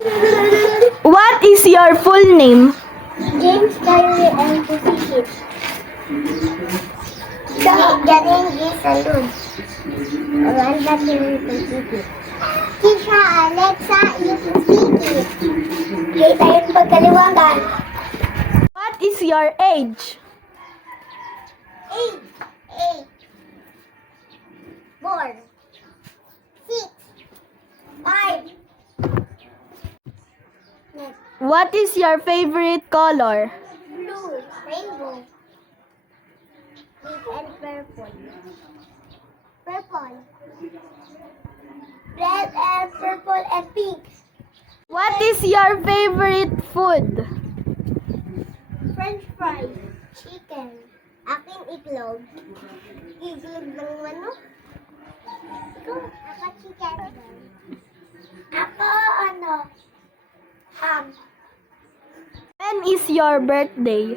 What is your full name? James Kyrie and Pussycat. Galing Salud. Wala Pussycat. Kisha, Alexa, yung Pussycat. Kita yung pagkaliwangan. What is your age? 8. 4. 6. 5. What is your favorite color? Blue, rainbow, pink and purple. Purple. Red and purple and pink. What is your favorite food? French fries, chicken. Aking itlog. Itlog ng manok. Ikaw, ako chicken. Ako ham. When is your birthday?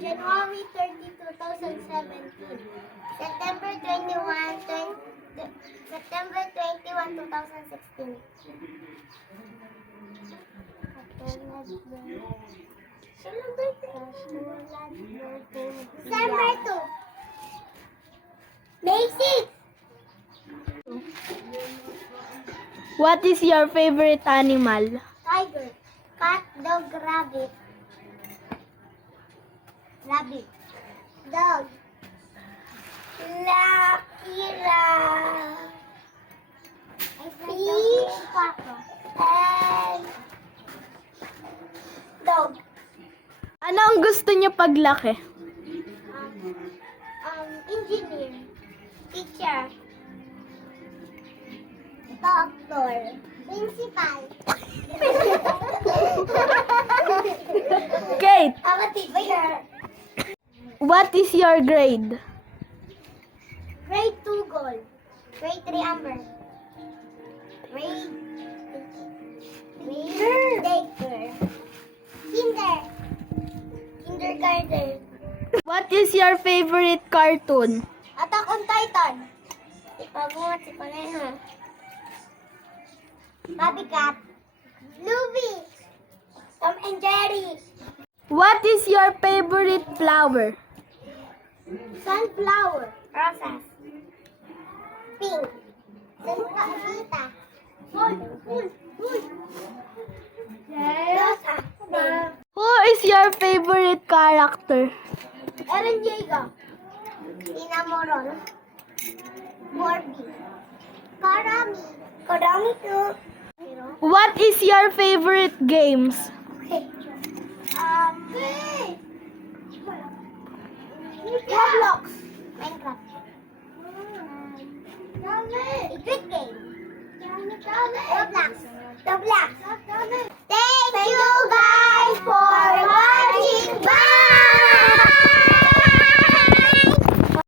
January 30, 2017. September 21, 2016. December 2. May 6. What is your favorite animal? Tiger. Cat, dog, rabbit. Rabbit. Dog. Lakira. Fish. And dog. Ano ang gusto niyo paglaki? Engineer. Teacher. Doctor. Principal. Kate, Ako teacher. what is your grade? Grade 2 gold. Grade 3 amber. Grade daycare. Kindergarten. What is your favorite cartoon? Attack on Titan. Si Pagot, si Pareha. Bobby Cat. Bluey. Tom and Jerry. What is your favorite flower? Sunflower. Rosas. Pink. Sunflower. Rosa. Pink. Who is your favorite character? Eren Jaeger. Tina Moron. Morby. Karami. Karami too. What is your favorite games? Okay. Roblox. Minecraft. Epic Game. Roblox.